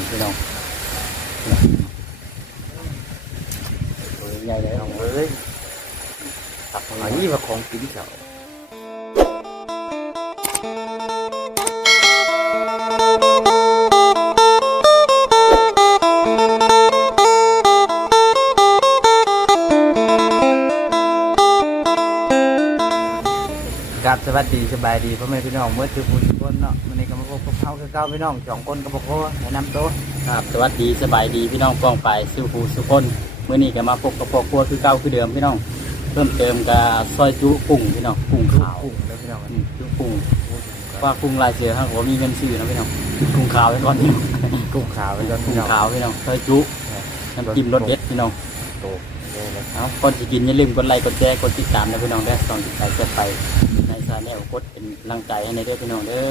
นี่พี่น้องตัวใหญ่เลยน้องเอ้ยตับไหลมาของกินเฉา สวัสดีสบายดีพ่อแม่พี่น้องเมื่อถือผู้ทุกคนเนาะวันนี้ก็มาพบกับเขาคือเก้าพี่น้องสองคนก็บอกว่าแนะนำตัวครับสวัสดีสบายดีพี่น้องกองไปสู้ผู้สุคนเมื่อนี้ก็มาพบกับพ่อครัวคือเก่าคือเดิมพี่น้อง เพิ่มเติมกับซอยจุกุ้งพี่น้องกุ้งขาวกุ้งแล้วพี่น้องอืมจุกุ้งว่ากุ้งลายเสือครับผมมีเงินซื้อนะพี่น้องกุ้งขาวไว้ก่อนพี่น้องกุ้งขาวไปก่อนกุ้พี่งน้องขาวพี่น้องซอยจุน้ำจิ้มรสเด็ดพี่น้องโตเลยนะเอาก่อนจะกินอย่าลืมกดไลค์กดแชร์กดติดตามนะพี่น้องได้ส่องติดใจเกิดไป ในซาแนลกดเป็นกำลังใจให้ในเด้อพี่น้องเด้อ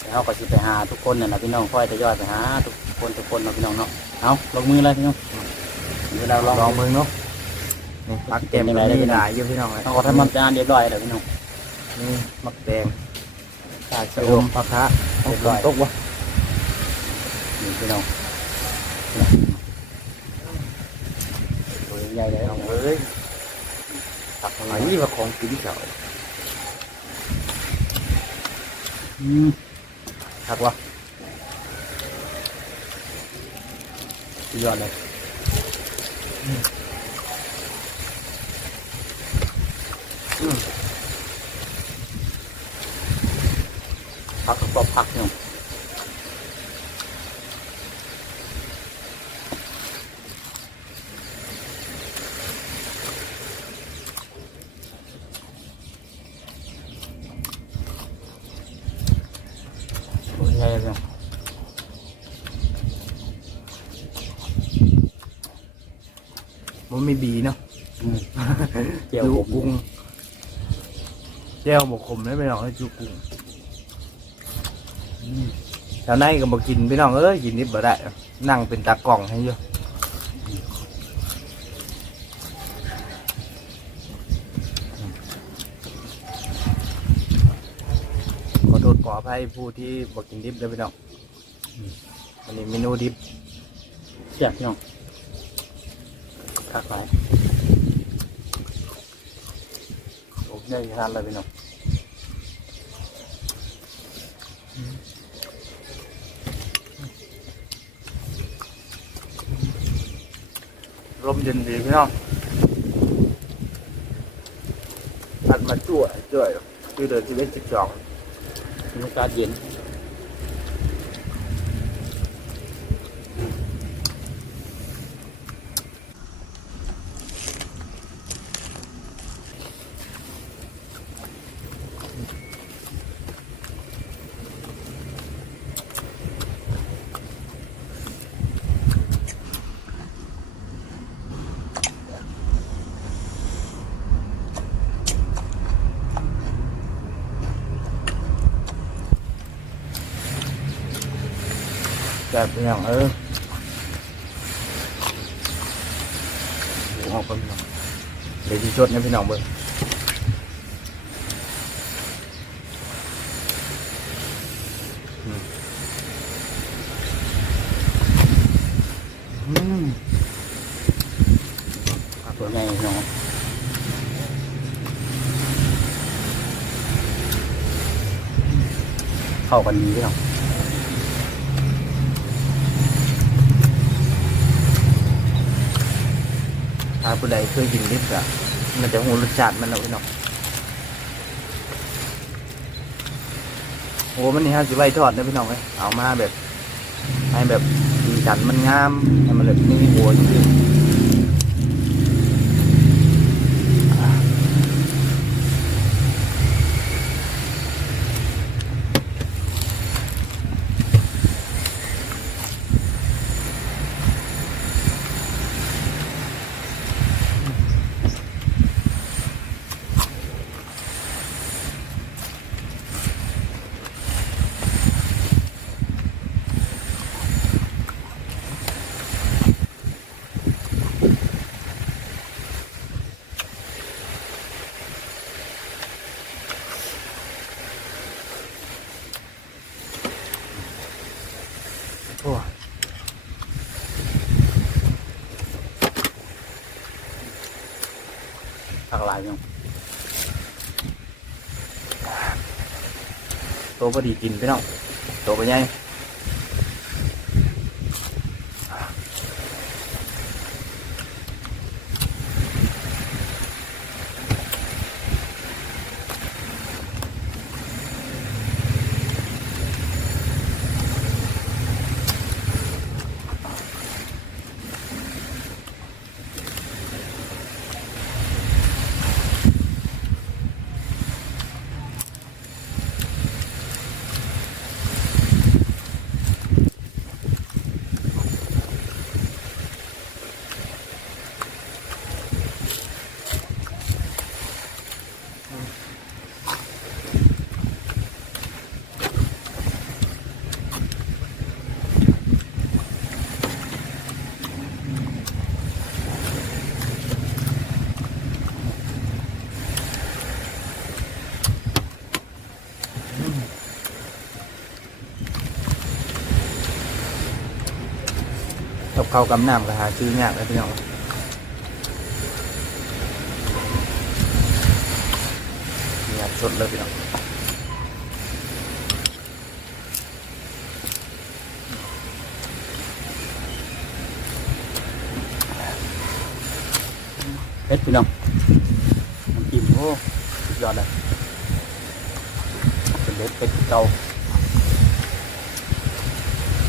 แล้วเราก็สิไปหาทุกคนนั่นแหละพี่น้องค่อยทยอยไปหาทุกคนทุกคนเนาะพี่น้องเนาะเอาลงมือเลยพี่น้องเวลาลองลองมึงเนาะนี่พักเต็มเป็นยังไงเลยได้พี่น้องหลายอยู่พี่น้องเลยเอาทำมันจานเรียบร้อยแล้วพี่น้องนี่มักแดงขาดสะอมมผักคะเรียบร้อยตกวะนี่พี่น้องใหญ่เลยน้องเอ้ยตับไหลมาของกินเฉา อืมทักวะสุดยอดเลยพักกรอบพักพี่น้องตัวใหญ่เลยพี่น้อง มันมีบีเนาะอืมเจียวดูผมกุ้งแจ้วหมกขมได้พี่น้องให้จูกุ้งอืมแถวในก็บอกกินพี่น้องเอ้ยกินนิดบ่ได้ นั่งเป็นตากล่องให้อยู่ขอโทษขออภัยผู้ที่บอกกินดิบเลยพี่น้องวันนี้เมนูดิบเสียบพี่น้อง คักหลายโอ้ได้ทานเลยพี่น้องลมเย็นดีพี่น้องตัดมาจั่วจ่วยคือเดือนที่เล็กสิบสองบรรยากาศเย็น แบบอย่างเออโอ้โหเอาไปพี่น้องเดี๋ยวที่ชดนะพี่น้องเบิ้งอืมอืมตัวใหญ่พี่น้องเข้ากันดีพี่น้อง ถ้าผู้ใดเคยกินดิบอะมันจะหูรสชาติมันเอาพี่น้องโอ้มันนี่ฮะสิไว้ทอดนะพี่น้องเอ้ยเอามาแบบ ให้แบบสีสันมันงามให้มันแบบนี่หัวจริง ผักหลายยังตัวพอดีกินพี่น้องตัวไปให ญ่กับข้าวกำน้ำก็หาซื้อยากเลยพี่น้องเนี่ยสดเลยพี่น้องเป็ดพี่น้องน้ำจิ้มโอ้สุดยอดเลยเป็นเด็ดเป็ดเก่า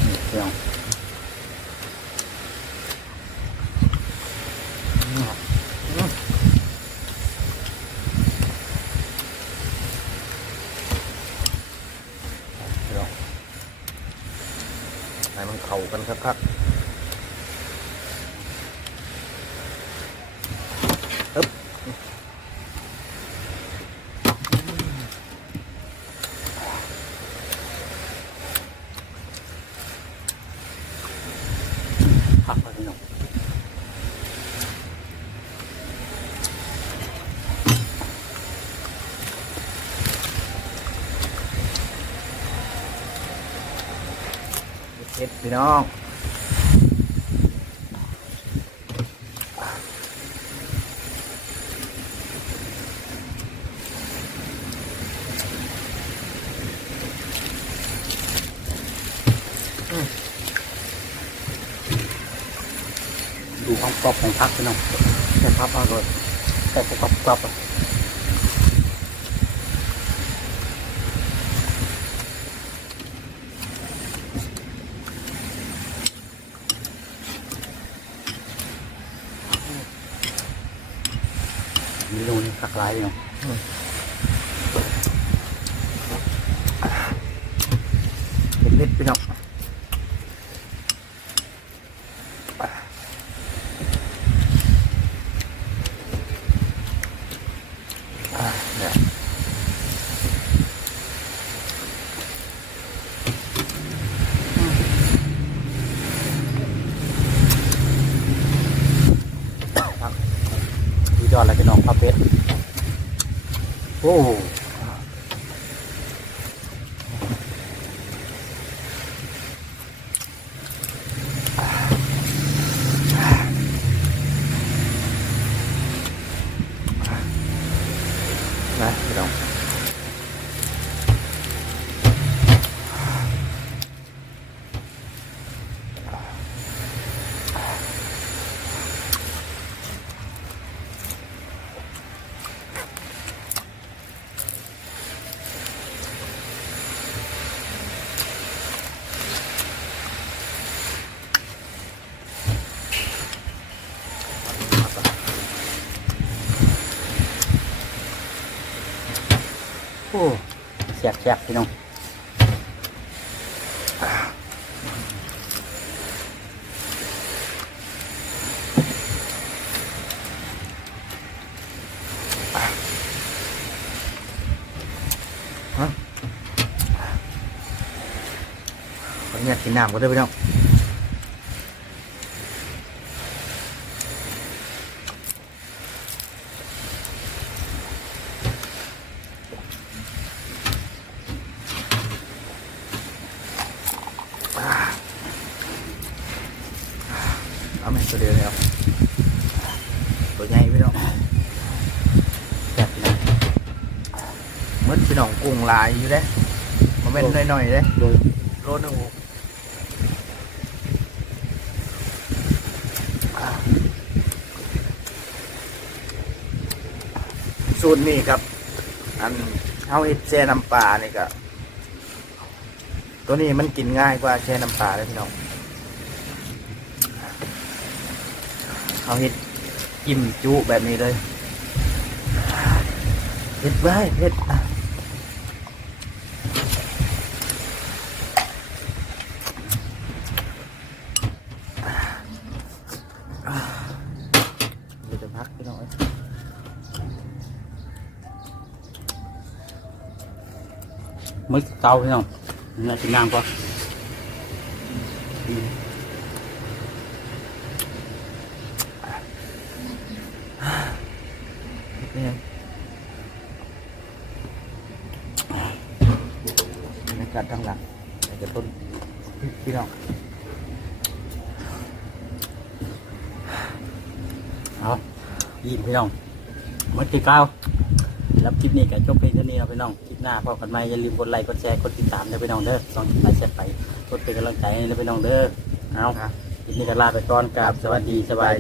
นี่พี่น้อง พี่น้องให้มัน เขากันคักๆอึ๊บ ผักเลยพี่น้อง เผ็ด พี่น้องดูความกรอบของผักพี่น้องแค่พับเอาเลยแต่กรอบกรอบๆอะมีรูนี่ ผักหลายพี่น้องเผ็ดๆพี่น้อยเนี่ย สุดยอดเลยพี่น้องผักเป็ด โโอ้แซ่บๆพี่น้องขออนุญาตกินน้ำก็ได้อพี่น้องอ่า เอาแม่ตัวเดียวเลยครับตัวใหญ่พี่น้อง แบบนี้ มืดพี่น้องกุ้งลายอยู่เด้มาเป็นหน่อยๆเด้โดยโลนึงสูตรนี้ครับ อันเฮาเฮ็ดแช่น้ำปลานี่ก็ตัวนี้มันกินง่ายกว่าแช่น้ำปลาเลยพี่น้องเฮาเฮ็ดกิมจุแบบนี้เลยเฮ็ดไว้เฮ็ดอะเดี๋ยวจะ พักพี่น้องเอ้ยมือเตาพี่น้องเนื้อชิ้นน้ำก็นี่ยังบรรยากาศทางหลังเดี๋ยวต้นพี่น้องเอา ยิ้มพี่น้องมือที่เก้าแล้วคลิปนี้ก็จบเพียงเท่านี้เราะพี่น้อง คลิปหน้าพบกันใหม่อย่าลืมกดไลค์ กดแชร์ กดติดตามนะพี่น้องเด้อสองไลค์แชร์ไปกดเป็นกำลังใจให้นะพี่น้องเด้อ เอานะคลิปนี้ก็ลาไปก่อนกับสวัสดีสบายดี